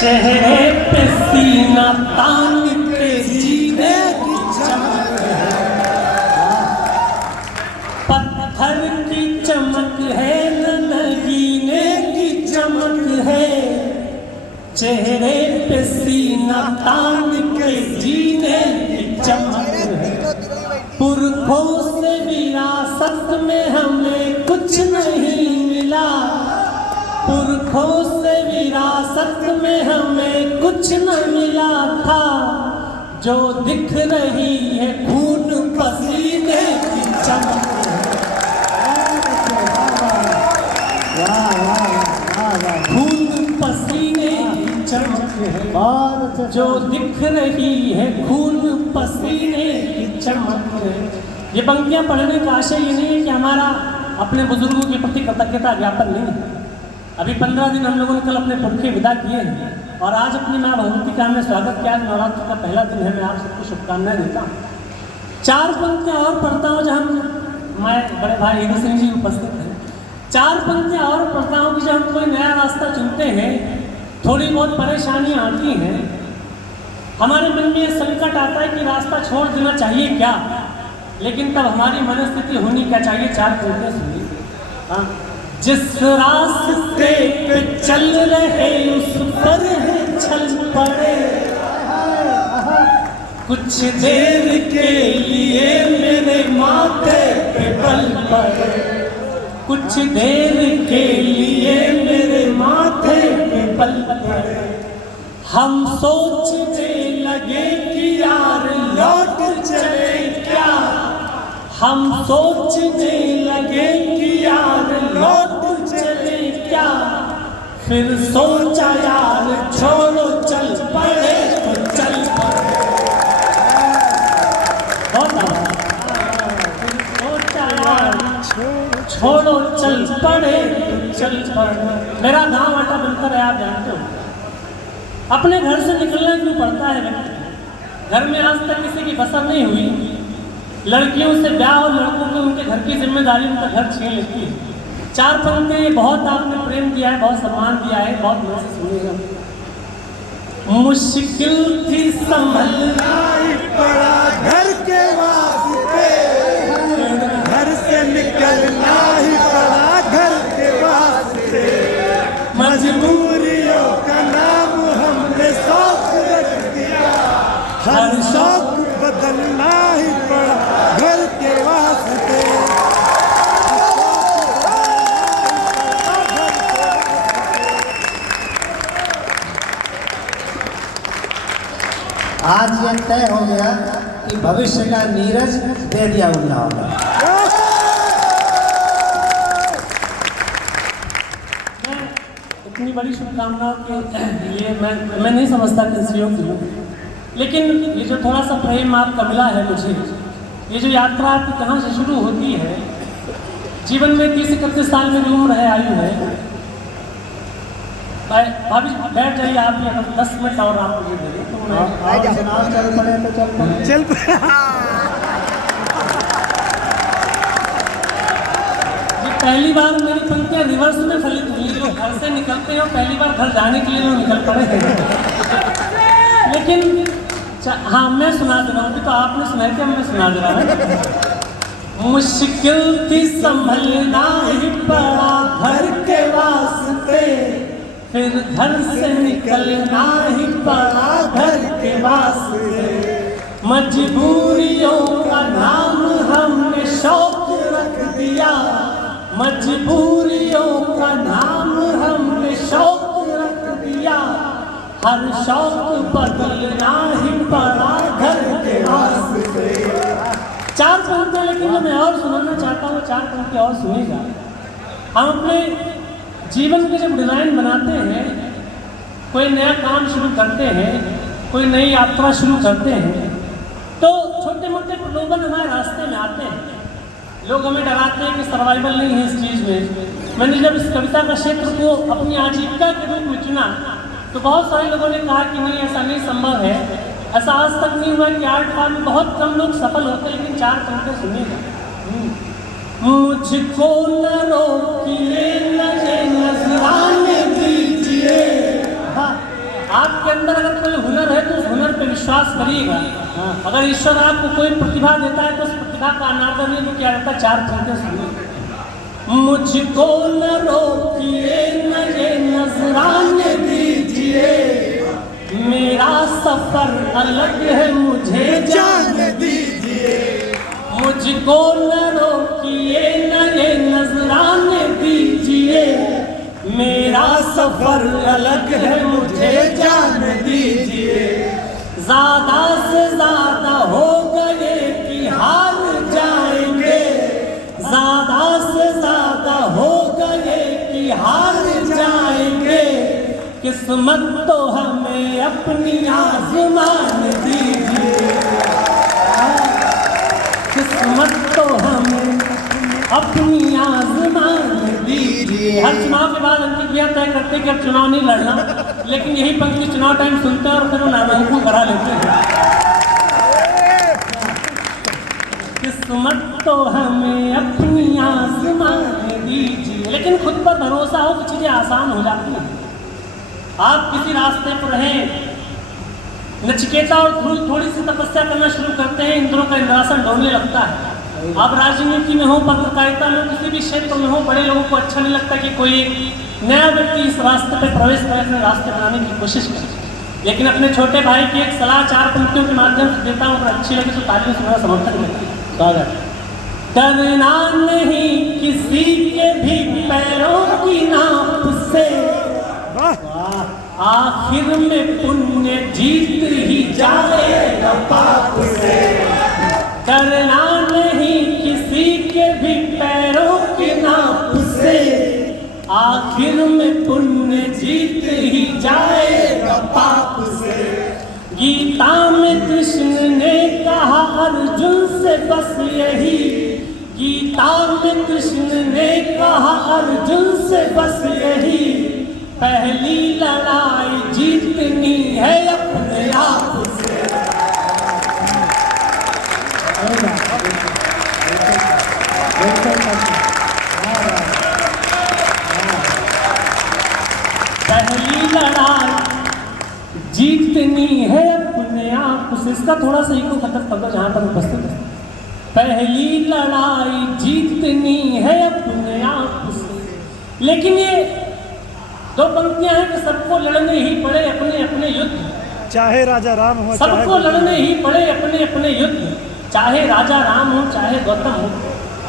चेहरे पे सीना तान के जीने की चमक है, पत्थर की चमक है न नगीने की चमक है। चेहरे पे सीना तान के जीने की चमक है। पुरखों से विरासत में हमें कुछ नहीं मिला, पुरखों से विरासत में हमें कुछ न मिला था। जो दिख रही है खून पसीने की चमक है, खून पसीने की चमक है। जो दिख रही है खून पसीने की चमक है। ये पंक्तियां पढ़ने का आशय ये नहीं है कि हमारा अपने बुजुर्गों के प्रति कृतज्ञता ज्ञापन नहीं है। अभी 15 दिन हम लोगों ने कल अपने पुरखे विदा किए हैं और आज अपनी माँ भगवती का हमने स्वागत किया। आज नवरात्र का पहला दिन है। मैं आप सबको शुभकामनाएं देता हूँ। 4 पंक्तियाँ और पढ़ता हूँ जहाँ मैं बड़े भाई हीरू सिंह जी उपस्थित हैं। 4 पंक्तियाँ और पढ़ता हूँ कि जब हम कोई नया रास्ता चुनते हैं, थोड़ी बहुत परेशानियाँ आती हैं, हमारे मन में संकट आता है कि रास्ता छोड़ देना चाहिए क्या, लेकिन तब हमारी मनस्थिति होनी क्या चाहिए। 4 पंक्तियाँ सुनिए। हाँ, जिस रास्ते पे चल रहे उस पर है चल पड़े, कुछ देर के लिए मेरे माथे पे बल पड़े, कुछ देर के लिए मेरे माथे पे बल पड़े। हम सोचने लगे कि यार लौट चले क्या, हम सोचने लगे कि यार लौट चले क्या, फिर सोचा यार छोड़ो चल पड़े तो चल पड़े। फिर सोचा यार छोड़ो चल पड़े तो चल पड़े। मेरा गाँव आटा बनकर है, आप जानते हो। अपने घर से निकलना क्यों पड़ता है व्यक्ति? घर में आज तक किसी की बसर नहीं हुई। लड़कियों से ब्याह और लड़कों को उनके घर की जिम्मेदारी उनका घर छीन लेती है। 4 पंक्तियाँ बहुत आपने प्रेम दिया है, बहुत सम्मान दिया है, बहुत मन से सुनिएगा। मुश्किल थी संभलना ही पड़ा घर के वास्ते, घर से निकलना ही पड़ा घर के वास्ते। मजबूरियों का नाम हमने शौक रख दिया, हर शौक बदलना ही पड़ा घर के वास्ते। आज ये तय हो गया कि भविष्य का नीरज दे दिया उन्ना होगा। इतनी बड़ी शुभकामनाओं के लिए मैं नहीं समझता कि सहयोग दूँ, लेकिन ये जो थोड़ा सा प्रेम आपका मिला है मुझे, ये जो यात्रा आपकी कहाँ से शुरू होती है, जीवन में 30-31 साल मेरी उम्र है, आयु है। भाभी बैठ जाइए आप, अगर 10 मिनट और आप मुझे दे तो चल पड़े तो चल पड़े। चल पहली बार मेरी पंक्तियाँ रिवर्स में फलित हुई। जो घर से निकलते हैं पहली बार घर जाने के लिए वो निकल पड़े हैं। लेकिन हाँ, मैं सुना दे रहा हूँ, तो आपने सुनाई थी, मैं सुना दे रहा हूँ। मुश्किल थी संभलना ही पड़ा घर के वास्ते, फिर घर से निकलना ही पड़ा घर के वास्ते। मजबूरियों का नाम हमने शौक रख दिया, मजबूरियों का नाम हमने शौक रख दिया, हर शौक बदलना ही पड़ा घर के वास्ते। 4 पंक्तियाँ, लेकिन जो मैं और सुनाना चाहता हूँ, 4 पंक्तियाँ और सुनिएगा। हम अपने जीवन के जब डिज़ाइन बनाते हैं, कोई नया काम शुरू करते हैं, कोई नई यात्रा शुरू करते हैं, तो छोटे मोटे प्रलोभन हमारे रास्ते में आते हैं। लोग हमें डराते हैं कि सर्वाइवल नहीं है इस चीज़ में। मैंने जब इस कविता का क्षेत्र को अपनी आजीविका के रूप में चुना, तो बहुत सारे लोगों ने कहा कि नहीं, ऐसा नहीं संभव है, ऐसा आज तक नहीं हुआ कि आर्ट फॉर्म में बहुत कम लोग सफल होते। लेकिन 4 पंक्तियाँ सुनिएगा। मुझको न रोकिए, न ये नजराने दीजिए, अगर कोई हुनर है तो उस हुनर पे विश्वास करिएगा। अगर ईश्वर आपको कोई प्रतिभा देता है तो उस प्रतिभा का अनादर नहीं तो क्या रहता है। 4 पंक्तियां सुनिए। मुझको न रोकिए न ये नजराने दीजिए, मेरा सफर अलग है मुझे जान दीजिए। मुझको न रोकिए न ये नजराने दीजिए, मेरा सफर अलग है मुझे जान दीजिए। ज्यादा से ज्यादा हो गए कि हार जाएंगे, ज्यादा से ज्यादा हो गए कि हार जाएंगे। किस्मत तो हमें अपनी आजमान दीजिए, किस्मत तो हमें अपनी आजमान दीजिए। हर चुनाव के बाद अंकित भैया तय करते कि अब चुनाव नहीं लड़ना, लेकिन यही पंक्ति चुनाव टाइम सुनते हैं और फिर वो नामांकन करा लेते हैं। किस्मत तो हमें अपनी आजमान दीजिए। लेकिन खुद पर भरोसा हो कि चीजें आसान हो जाती हैं। आप किसी रास्ते पर हैं, नचिकेता और ध्रुव थोड़ी सी तपस्या करना शुरू करते हैं, इंद्रों का इंद्रासन ढोने लगता है। आप राजनीति में हो, पत्रकारिता में, किसी भी क्षेत्र में हो, बड़े लोगों को अच्छा नहीं लगता कि कोई नया व्यक्ति इस रास्ते पे प्रवेश करे, अपने रास्ते बनाने की कोशिश करे। लेकिन अपने छोटे भाई की एक सलाह 4 पंक्तियों के माध्यम से देता हूँ, अगर अच्छी लगे तो तालियों से मेरा समर्थन करें। डरना नहीं किसी के भी पैरों की नाप से, आखिर में पुण्य जीत ही जाएगा पाप से। डरना नहीं किसी के भी पैरों की नाप से, आखिर में पुण्य जीत ही जाएगा पाप से। गीता में कृष्ण ने कहा अर्जुन से बस यही, गीता में कृष्ण ने कहा अर्जुन से बस यही, पहली लड़ाई जीतनी है अपने आप से। पहली लड़ाई जीतनी है अपने आप से। इसका थोड़ा सा इको खत्म कर दो जहां पर उपस्थित है। पहली लड़ाई जीतनी है अपने आप से। लेकिन ये 2 पंक्तियां हैं कि सबको लड़ने ही पड़े अपने अपने युद्ध, चाहे राजा राम हो, सबको लड़ने ही पड़े अपने अपने युद्ध, चाहे राजा राम हो चाहे गौतम हो।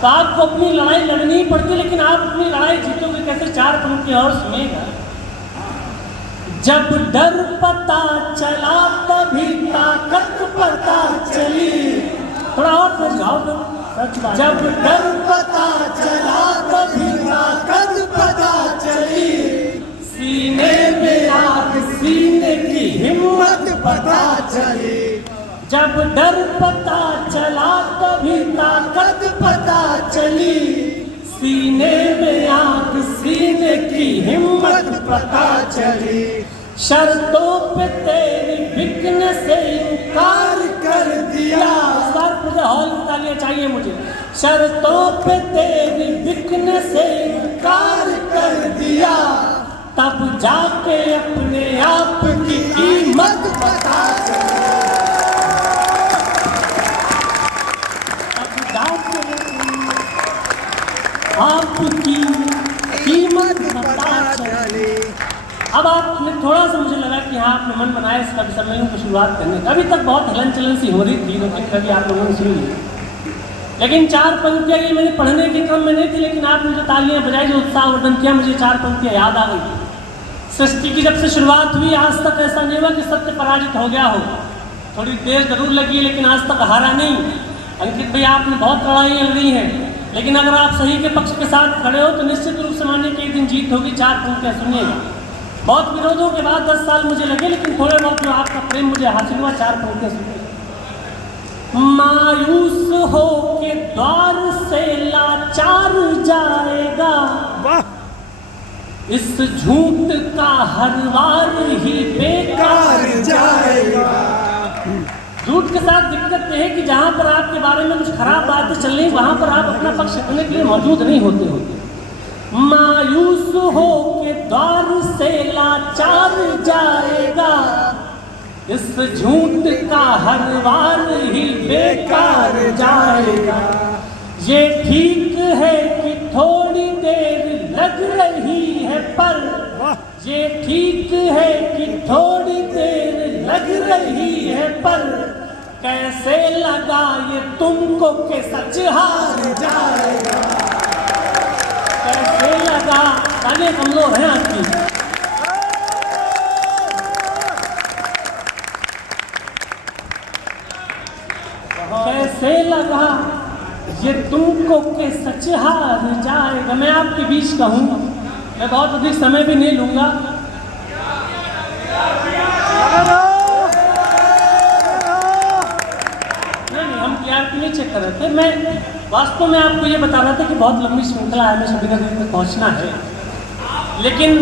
तो आपको अपनी लड़ाई लड़नी ही पड़ती, लेकिन आप अपनी लड़ाई जीतोगे कैसे? 4 पंक्ति और सुनिएगा। जब डर पता चला तभी ताकत पता चली, थोड़ा और फिर जाओ तो। जब डर पता चला तभी ताकत पता चली, सीने में आग सीने की हिम्मत पता चली। जब डर पता चला तभी ताकत पता चली, सीने में आग सीने की हिम्मत पता चली। शर्तों पे तेरी बिकने से इनकार कर दिया। इस बार पूरे हॉल की तालियां चाहिए मुझे। शर्तों पे तेरी बिकने से इनकार कर दिया, तब जाके अपने आप की कीमत पता चली। तब जाके आपकी कीमत पता चली। अब आपने थोड़ा सा मुझे लगा कि हाँ आपने मन बनाया इस कवि सम्मेलन की शुरुआत करने का। अभी तक बहुत हलन चलन सी हो रही थी, लेकिन कभी आप लोगों ने सुन ली। लेकिन 4 पंक्तियाँ ये मैंने पढ़ने के क्रम में नहीं थी, लेकिन आपने जो तालियां बजाई, जो उत्साहवर्धन किया, मुझे 4 पंक्तियाँ याद आ गई। सृष्टि की जब से शुरुआत हुई आज तक ऐसा नहीं हुआ कि सत्य पराजित हो गया हो। थोड़ी देर जरूर लगी लेकिन आज तक हारा नहीं। अंकित भैया आपने बहुत लड़ाइयाँ लड़ी हैं, लेकिन अगर आप सही के पक्ष के साथ खड़े हो तो निश्चित रूप से मानिए कि एक दिन जीत होगी। 4 पंक्तियाँ सुनिएगा। बहुत विरोधों के बाद 10 साल मुझे लगे, लेकिन थोड़े बहुत जो आपका प्रेम मुझे हासिल हुआ। 4 पंक्तियाँ सुनिएगा। मायूस हो के द्वार से लाचार जाएगा, इस झूठ का हर वार ही बेकार जाएगा। झूठ के साथ दिक्कत यह है कि जहां पर आपके बारे में कुछ खराब बातें चल रही, वहां पर आप अपना पक्ष रखने के लिए मौजूद नहीं होते। मायूस हो के द्वार से लाचार जाएगा, इस झूठ का हर वार ही बेकार जाएगा। ये ठीक है कि थोड़ी देर लग रही है पर, ये ठीक है कि थोड़ी देर लग रही है पर, कैसे लगा ये तुमको कि सच हार जाएगा। कैसे लगा, तालियां कमजोर हैं आपकी। कैसे लगा ये तुमको के सच हार जाएगा। मैं आपके बीच का हूँ, मैं बहुत अधिक समय भी नहीं लूंगा। नहीं, हम टीआरपी नहीं चेक कर रहे थे। मैं वास्तव में आपको ये बता रहा था कि बहुत लंबी श्रृंखला है, हमें सभी तक पहुँचना है, लेकिन